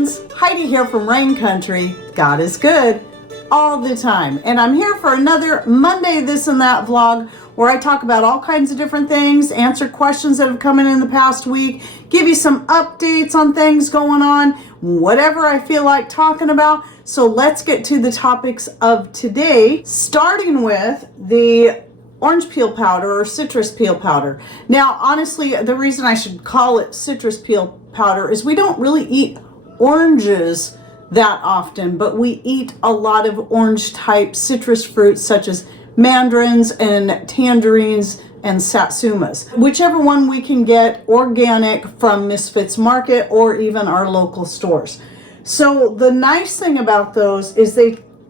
friends, Heidi here from Rain Country. God is good all the time. And I'm here for another Monday This and That vlog where I talk about all kinds of different things, answer questions that have come in the past week, give you some updates on things going on, whatever I feel like talking about. So let's get to the topics of today, starting with the orange peel powder or citrus peel powder. Now, honestly, the reason I should call it citrus peel powder is we don't really eat oranges that often, but we eat a lot of orange type citrus fruits such as mandarins and tangerines and satsumas, whichever one we can get organic from Misfits Market or even our local stores. So the nice thing about those is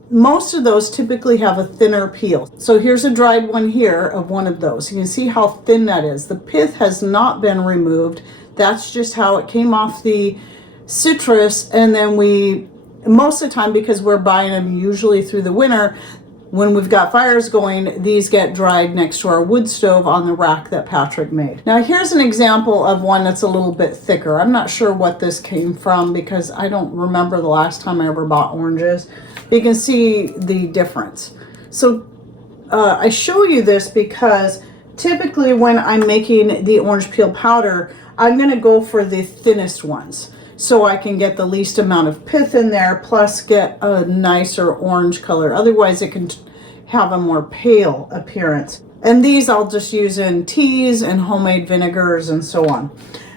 most of those typically have a thinner peel. So here's a dried one here of one of those. You can see how thin that is. The pith has not been removed. That's just how it came off the citrus. And then most of the time, because we're buying them usually through the winter, when we've got fires going, these get dried next to our wood stove on the rack that Patrick made. Now here's an example of one that's a little bit thicker. I'm not sure what this came from because I don't remember the last time I ever bought oranges. You can see the difference. So I show you this because typically when I'm making the orange peel powder, I'm gonna go for the thinnest ones, so I can get the least amount of pith in there, plus get a nicer orange color. Otherwise it can have a more pale appearance. And these I'll just use in teas and homemade vinegars and so on.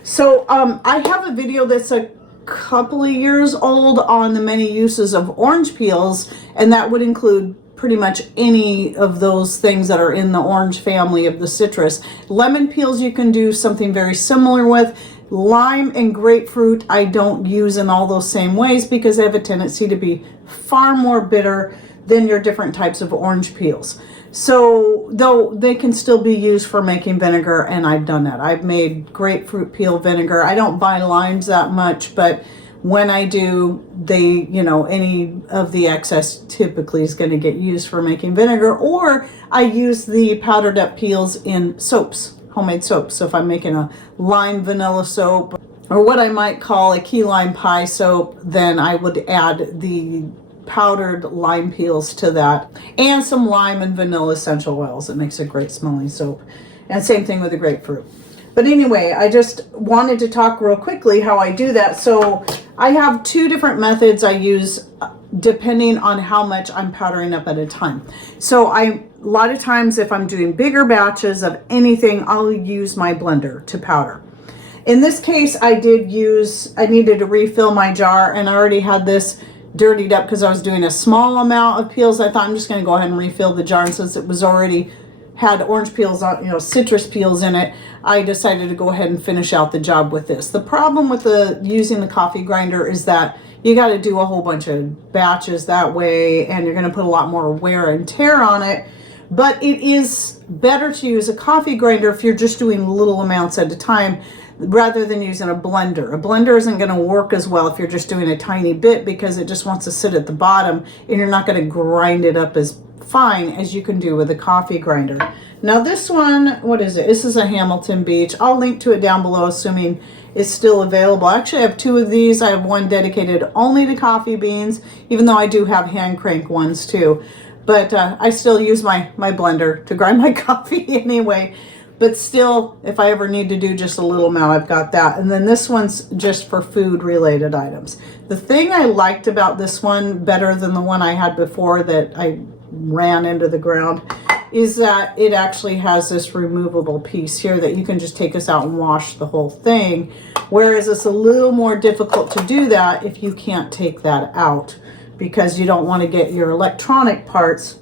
So I have a video that's a couple of years old on the many uses of orange peels, and that would include pretty much any of those things that are in the orange family of the citrus. Lemon peels you can do something very similar with. Lime and grapefruit I don't use in all those same ways because they have a tendency to be far more bitter than your different types of orange peels. So though they can still be used for making vinegar, and I've done that. I've made grapefruit peel vinegar. I don't buy limes that much, but when I do, any of the excess typically is going to get used for making vinegar, or I use the powdered up peels in soaps. Homemade soap. So if I'm making a lime vanilla soap or what I might call a key lime pie soap, then I would add the powdered lime peels to that and some lime and vanilla essential oils. It makes a great smelling soap. And same thing with the grapefruit. But anyway, I just wanted to talk real quickly how I do that. So I have two different methods I use depending on how much I'm powdering up at a time. So a lot of times if I'm doing bigger batches of anything, I'll use my blender to powder. In this case, I needed to refill my jar, and I already had this dirtied up because I was doing a small amount of peels. I thought I'm just going to go ahead and refill the jar, and since it was already had orange peels on, citrus peels in it, I decided to go ahead and finish out the job with this. The problem with using the coffee grinder is that you got to do a whole bunch of batches that way, and you're going to put a lot more wear and tear on it. But it is better to use a coffee grinder if you're just doing little amounts at a time rather than using a blender. A blender isn't going to work as well if you're just doing a tiny bit because it just wants to sit at the bottom and you're not going to grind it up as fine as you can do with a coffee grinder. Now this one, what is it? This is a Hamilton Beach. I'll link to it down below assuming it's still available. Actually, I have two of these. I have one dedicated only to coffee beans, even though I do have hand crank ones too. But I still use my blender to grind my coffee anyway. But still, if I ever need to do just a little amount, I've got that. And then this one's just for food related items. The thing I liked about this one better than the one I had before that I ran into the ground is that it actually has this removable piece here that you can just take this out and wash the whole thing. Whereas it's a little more difficult to do that if you can't take that out because you don't want to get your electronic parts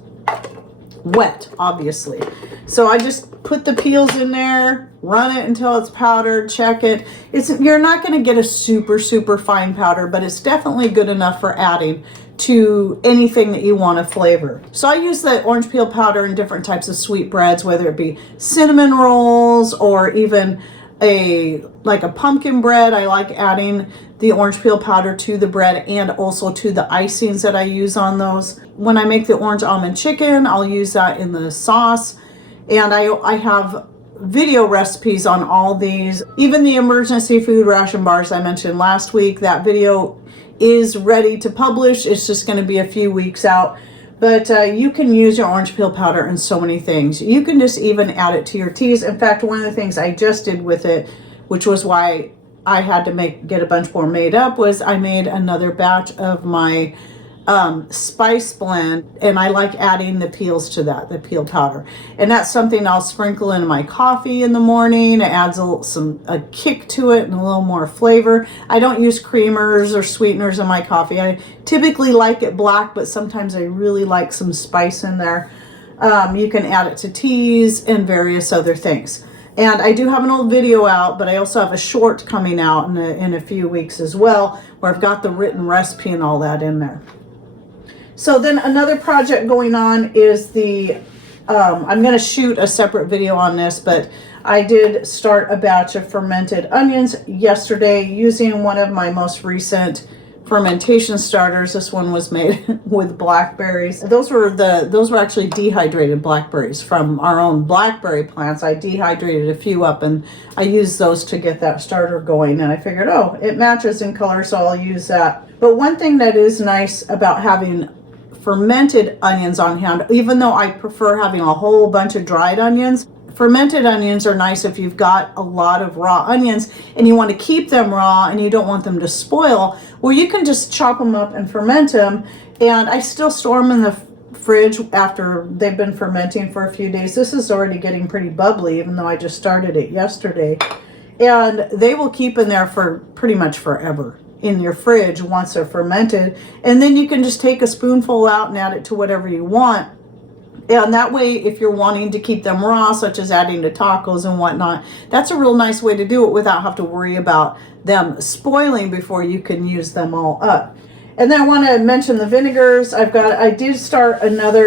wet, obviously. So I just put the peels in there, run it until it's powdered, check it. You're not going to get a super, super fine powder, but it's definitely good enough for adding to anything that you want to flavor. So I use the orange peel powder in different types of sweetbreads, whether it be cinnamon rolls or even like a pumpkin bread. I like adding the orange peel powder to the bread and also to the icings that I use on those. When I make the orange almond chicken, I'll use that in the sauce. And I have video recipes on all these. Even the emergency food ration bars I mentioned last week, that video is ready to publish. It's just going to be a few weeks out. But you can use your orange peel powder in so many things. You can just even add it to your teas. In fact, one of the things I just did with it, which was why I had to get a bunch more made up, was I made another batch of my spice blend, and I like adding the peels to that, the peel powder, and that's something I'll sprinkle in my coffee in the morning. It adds a kick to it and a little more flavor. I don't use creamers or sweeteners in my coffee. I typically like it black, but sometimes I really like some spice in there. You can add it to teas and various other things. And I do have an old video out, but I also have a short coming out in a few weeks as well, where I've got the written recipe and all that in there. So then another project going on is I'm going to shoot a separate video on this, but I did start a batch of fermented onions yesterday using one of my most recent fermentation starters. This one was made with blackberries. Those were actually dehydrated blackberries from our own blackberry plants. I dehydrated a few up and I used those to get that starter going, and I figured, oh, it matches in color, so I'll use that. But one thing that is nice about having fermented onions on hand, even though I prefer having a whole bunch of dried onions, fermented onions are nice if you've got a lot of raw onions and you want to keep them raw and you don't want them to spoil. Well, you can just chop them up and ferment them, and I still store them in the fridge after they've been fermenting for a few days. This is already getting pretty bubbly, even though I just started it yesterday, and they will keep in there for pretty much forever in your fridge once they're fermented. And then you can just take a spoonful out and add it to whatever you want. And that way, if you're wanting to keep them raw, such as adding to tacos and whatnot, that's a real nice way to do it without having to worry about them spoiling before you can use them all up. And then I want to mention the vinegars. I did start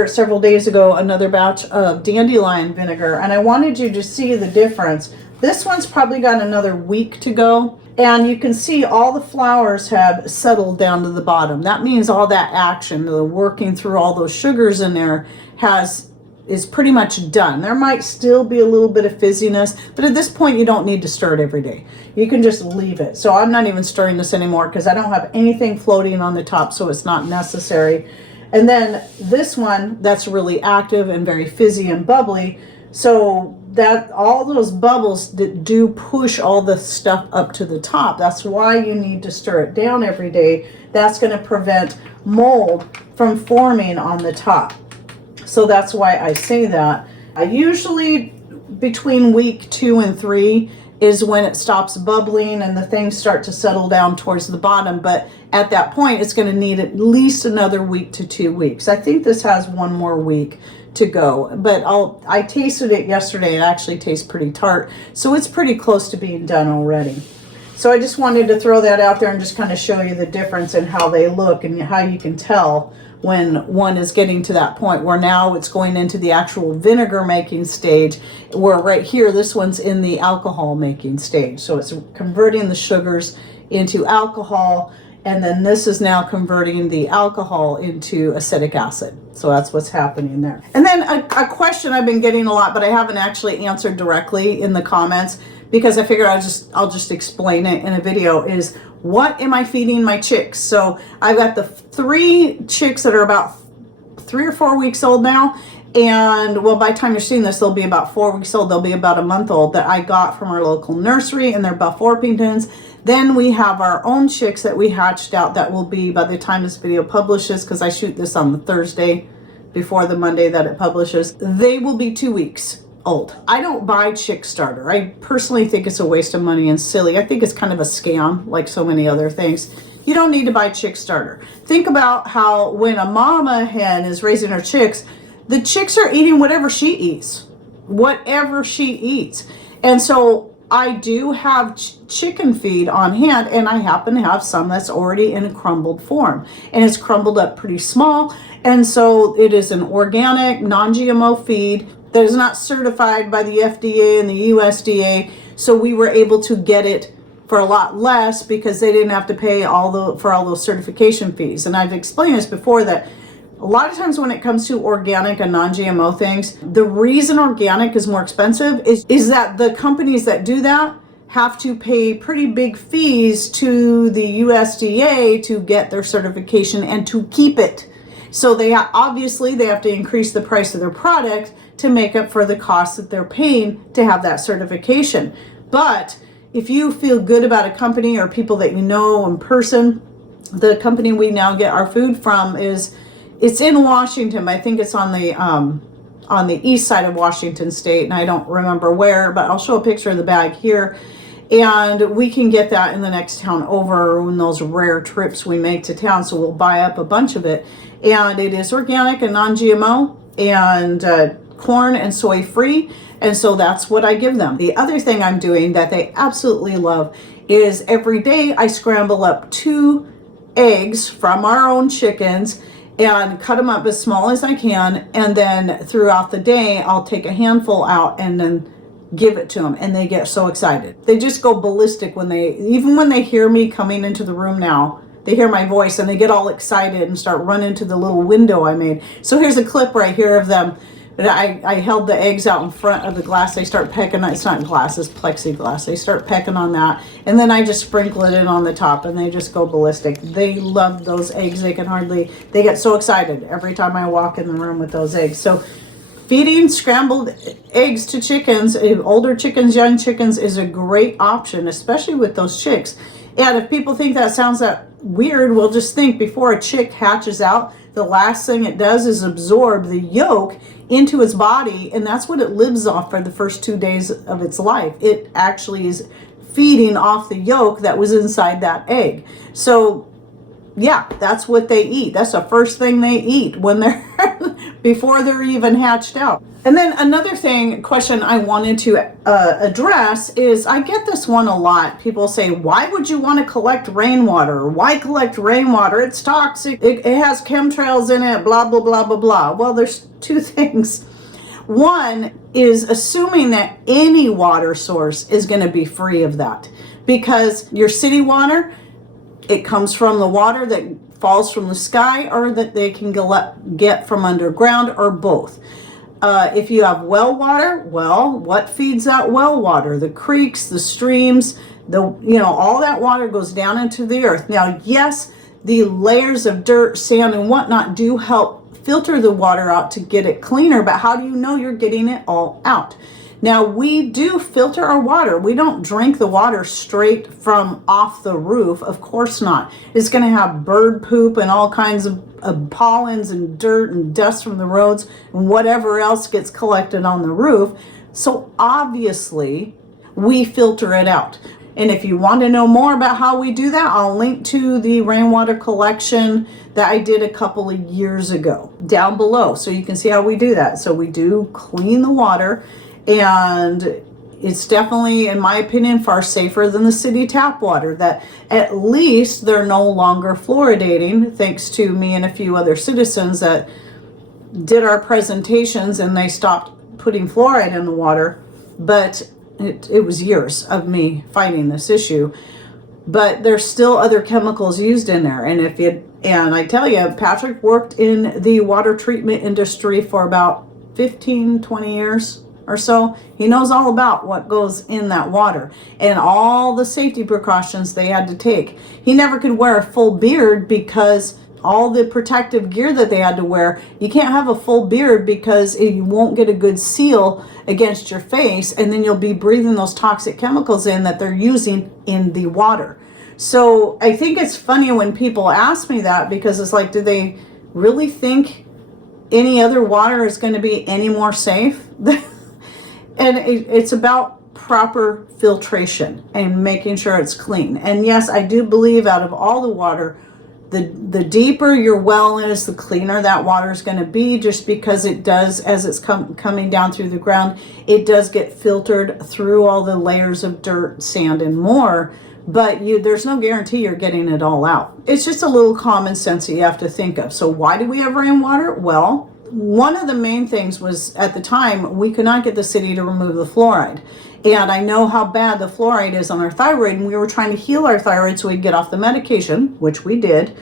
several days ago, another batch of dandelion vinegar, and I wanted you to see the difference. This one's probably got another week to go. And you can see all the flowers have settled down to the bottom. That means all that action, the working through all those sugars in there is pretty much done. There might still be a little bit of fizziness, but at this point you don't need to stir it every day. You can just leave it. So I'm not even stirring this anymore because I don't have anything floating on the top, so it's not necessary. And then this one, that's really active and very fizzy and bubbly. So that all those bubbles that do push all the stuff up to the top. That's why you need to stir it down every day. That's going to prevent mold from forming on the top. So that's why I say that. I usually between week 2 and 3 is when it stops bubbling and the things start to settle down towards the bottom. But at that point, it's going to need at least another week to 2 weeks. I think this has one more week to go, but I tasted it yesterday. It actually tastes pretty tart, so it's pretty close to being done already. So I just wanted to throw that out there and just kind of show you the difference in how they look and how you can tell when one is getting to that point where now it's going into the actual vinegar making stage, where right here this one's in the alcohol making stage. So it's converting the sugars into alcohol, and then this is now converting the alcohol into acetic acid. So that's what's happening there. And then a question I've been getting a lot, but I haven't actually answered directly in the comments because I figured I'll just explain it in a video, is what am I feeding my chicks? So I've got the 3 chicks that are about 3 or 4 weeks old now. And well, by the time you're seeing this, they'll be about 4 weeks old. They'll be about a month old, that I got from our local nursery, and they're Buff Orpingtons. Then we have our own chicks that we hatched out that will be, by the time this video publishes, because I shoot this on the Thursday before the Monday that it publishes, they will be 2 weeks old. I don't buy chick starter. I personally think it's a waste of money and silly. I think it's kind of a scam, like so many other things. You don't need to buy chick starter. Think about how when a mama hen is raising her chicks, the chicks are eating whatever she eats. And so I do have chicken feed on hand, and I happen to have some that's already in a crumbled form, and it's crumbled up pretty small. And so it is an organic, non-GMO feed that is not certified by the FDA and the USDA. So we were able to get it for a lot less because they didn't have to pay for all those certification fees. And I've explained this before, that A lot of times when it comes to organic and non-GMO things, the reason organic is more expensive is that the companies that do that have to pay pretty big fees to the USDA to get their certification and to keep it. So obviously they have to increase the price of their product to make up for the cost that they're paying to have that certification. But if you feel good about a company or people that you know in person, the company we now get our food from it's in Washington. I think it's on the east side of Washington state, and I don't remember where, but I'll show a picture of the bag here. And we can get that in the next town over on those rare trips we make to town. So we'll buy up a bunch of it. And it is organic and non-GMO and corn and soy free. And so that's what I give them. The other thing I'm doing that they absolutely love is every day I scramble up 2 eggs from our own chickens and cut them up as small as I can. And then throughout the day, I'll take a handful out and then give it to them, and they get so excited. They just go ballistic even when they hear me coming into the room now. They hear my voice and they get all excited and start running to the little window I made. So here's a clip right here of them. I held the eggs out in front of the glass. They start pecking on, it's not glass, it's plexiglass. They start pecking on that, and then I just sprinkle it in on the top, and they just go ballistic. They love those eggs. They get so excited every time I walk in the room with those eggs. So feeding scrambled eggs to chickens, older chickens, young chickens, is a great option, especially with those chicks. And if people think that sounds that weird, well, just think, before a chick hatches out, the last thing it does is absorb the yolk into its body, and that's what it lives off for the first 2 days of its life. It actually is feeding off the yolk that was inside that egg. So yeah, that's what they eat. That's the first thing they eat when they're before they're even hatched out. And then another question I wanted to address is, I get this one a lot. People say, why would you want to collect rainwater? Why collect rainwater? It's toxic. It has chemtrails in it, blah, blah, blah, blah, blah. Well, there's 2 things. One is assuming that any water source is going to be free of that, because your city water, it comes from the water that falls from the sky, or that they can get from underground, or both. If you have well water, well, what feeds that well water? The creeks, the streams, all that water goes down into the earth. Now, yes, the layers of dirt, sand, and whatnot do help filter the water out to get it cleaner, but how do you know you're getting it all out? Now, we do filter our water. We don't drink the water straight from off the roof. Of course not. It's going to have bird poop and all kinds of pollens and dirt and dust from the roads and whatever else gets collected on the roof. So obviously, we filter it out. And if you want to know more about how we do that, I'll link to the rainwater collection that I did a couple of years ago down below, so you can see how we do that. So we do clean the water, and it's definitely, in my opinion, far safer than the city tap water. That at least they're no longer fluoridating, thanks to me and a few other citizens that did our presentations, and they stopped putting fluoride in the water. But it was years of me fighting this issue. But there's still other chemicals used in there. And I tell you, Patrick worked in the water treatment industry for about 15, 20 years or so. He knows all about what goes in that water and all the safety precautions they had to take. He never could wear a full beard because all the protective gear that they had to wear, you can't have a full beard because you won't get a good seal against your face, and then you'll be breathing those toxic chemicals in that they're using in the water. So I think it's funny when people ask me that, because it's like, do they really think any other water is going to be any more safe? And it's about proper filtration and making sure it's clean. And yes, I do believe out of all the water, the deeper your well is, the cleaner that water is going to be, just because it does, as it's coming down through the ground, it does get filtered through all the layers of dirt, sand, and more. But there's no guarantee you're getting it all out. It's just a little common sense that you have to think of. So why do we have rainwater? Well, one of the main things was, at the time, we could not get the city to remove the fluoride. And I know how bad the fluoride is on our thyroid, and we were trying to heal our thyroid so we'd get off the medication, which we did.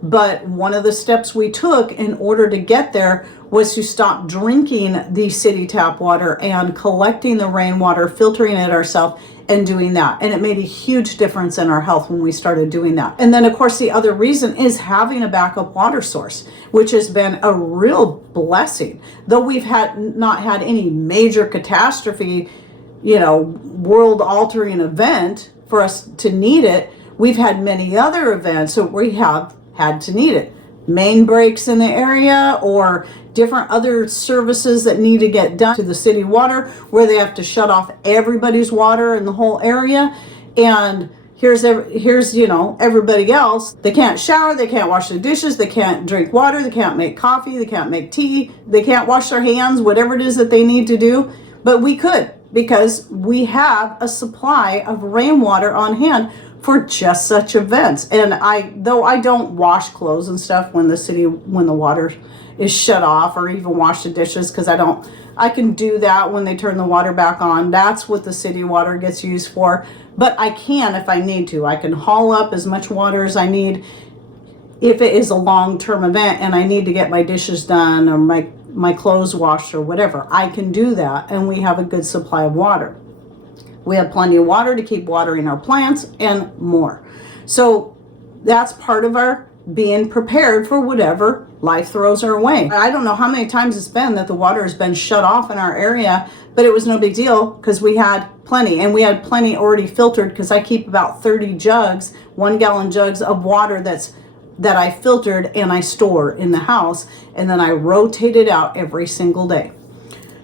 But one of the steps we took in order to get there was to stop drinking the city tap water and collecting the rainwater, filtering it ourselves, and doing that. And it made a huge difference in our health when we started doing that. And then of course the other reason is having a backup water source, which has been a real blessing. Though we've not had any major catastrophe, world altering event for us to need it, we've had many other events that we have had to need it. Main breaks in the area, or different other services that need to get done to the city water, where they have to shut off everybody's water in the whole area. And here's everybody else. They can't shower, they can't wash their dishes, they can't drink water, they can't make coffee, they can't make tea, they can't wash their hands, whatever it is that they need to do. But we could, because we have a supply of rainwater on hand for just such events. And though I don't wash clothes and stuff when the water is shut off, or even wash the dishes, because I can do that when they turn the water back on. That's what the city water gets used for. But I can, if I need to, I can haul up as much water as I need if it is a long-term event and I need to get my dishes done or my clothes washed or whatever. I can do that, and we have a good supply of water. We have plenty of water to keep watering our plants and more. So that's part of our being prepared for whatever life throws our way. I don't know how many times it's been that the water has been shut off in our area, but it was no big deal because we had plenty, and we had plenty already filtered, because I keep about 30 jugs, 1-gallon jugs of water that I filtered and I store in the house, and then I rotate it out every single day.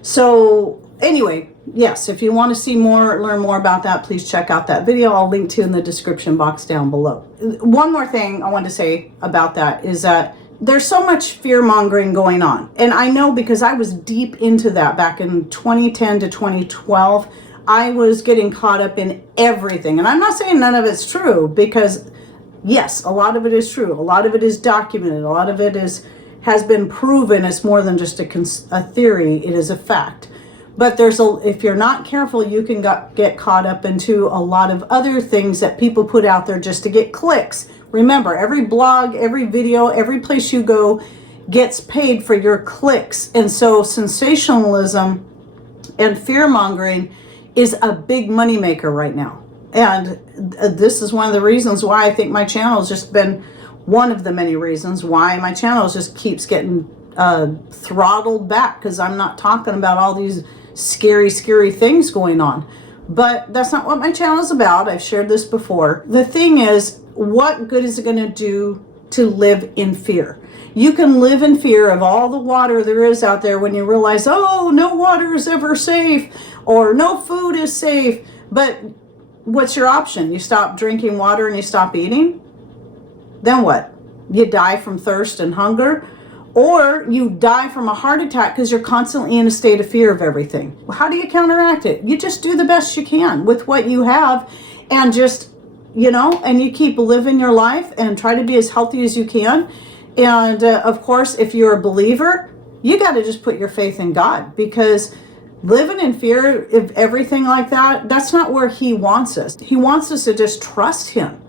So anyway, yes, if you want to see more, learn more about that, please check out that video. I'll link to in the description box down below. One more thing I want to say about that is that there's so much fear mongering going on. And I know, because I was deep into that back in 2010 to 2012. I was getting caught up in everything. And I'm not saying none of it's true, because yes, a lot of it is true. A lot of it is documented. A lot of it has been proven. It's more than just a theory. It is a fact. But if you're not careful, you can get caught up into a lot of other things that people put out there just to get clicks. Remember, every blog, every video, every place you go gets paid for your clicks. And so sensationalism and fear-mongering is a big moneymaker right now. And this is one of the reasons why I think my channel has just been one of the many reasons why my channel just keeps getting throttled back, because I'm not talking about all these scary things going on. But that's not what my channel is about. I've shared this before. The thing is, what good is it going to do to live in fear? You can live in fear of all the water there is out there when you realize, oh, no water is ever safe, or no food is safe. But what's your option? You stop drinking water and you stop eating? Then what? You die from thirst and hunger? Or you die from a heart attack because you're constantly in a state of fear of everything. How do you counteract it? You just do the best you can with what you have, and just, and you keep living your life and try to be as healthy as you can. And of course, if you're a believer, you got to just put your faith in God, because living in fear of everything like that, that's not where He wants us. He wants us to just trust Him.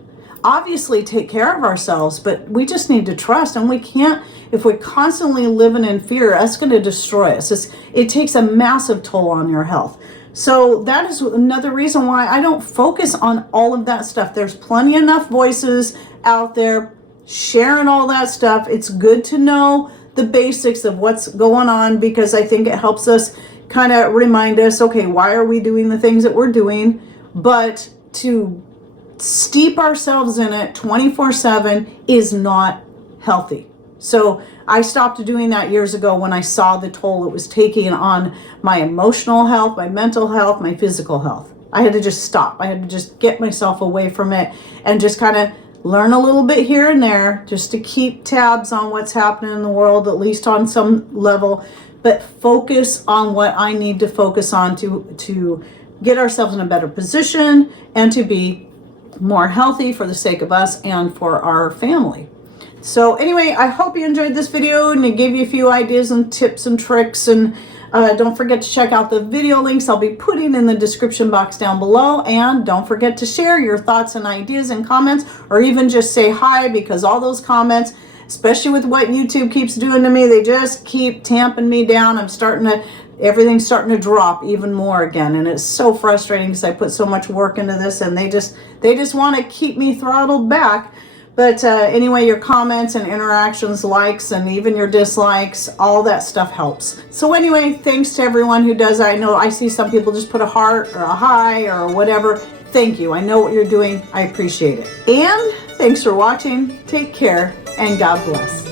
Obviously take care of ourselves, but we just need to trust. And we can't, if we're constantly living in fear, that's going to destroy us. It takes a massive toll on your health. So that is another reason why I don't focus on all of that stuff. There's plenty enough voices out there sharing all that stuff. It's good to know the basics of what's going on, because I think it helps us kind of remind us, okay, why are we doing the things that we're doing? But to steep ourselves in it 24/7 is not healthy. So I stopped doing that years ago when I saw the toll it was taking on my emotional health, my mental health, my physical health. I had to just stop. I had to just get myself away from it and just kind of learn a little bit here and there, just to keep tabs on what's happening in the world, at least on some level, but focus on what I need to focus on to get ourselves in a better position and to be more healthy for the sake of us and for our family. So anyway, I hope you enjoyed this video and it gave you a few ideas and tips and tricks and Don't forget to check out the video links I'll be putting in the description box down below. And don't forget to share your thoughts and ideas and comments, or even just say hi, because all those comments, especially with what YouTube keeps doing to me, they just keep tamping me down. Everything's starting to drop even more again. And it's so frustrating because I put so much work into this, and they just want to keep me throttled back. But anyway, your comments and interactions, likes, and even your dislikes, all that stuff helps. So anyway, thanks to everyone who does that. I know I see some people just put a heart or a hi or whatever. Thank you. I know what you're doing. I appreciate it. And thanks for watching. Take care and God bless.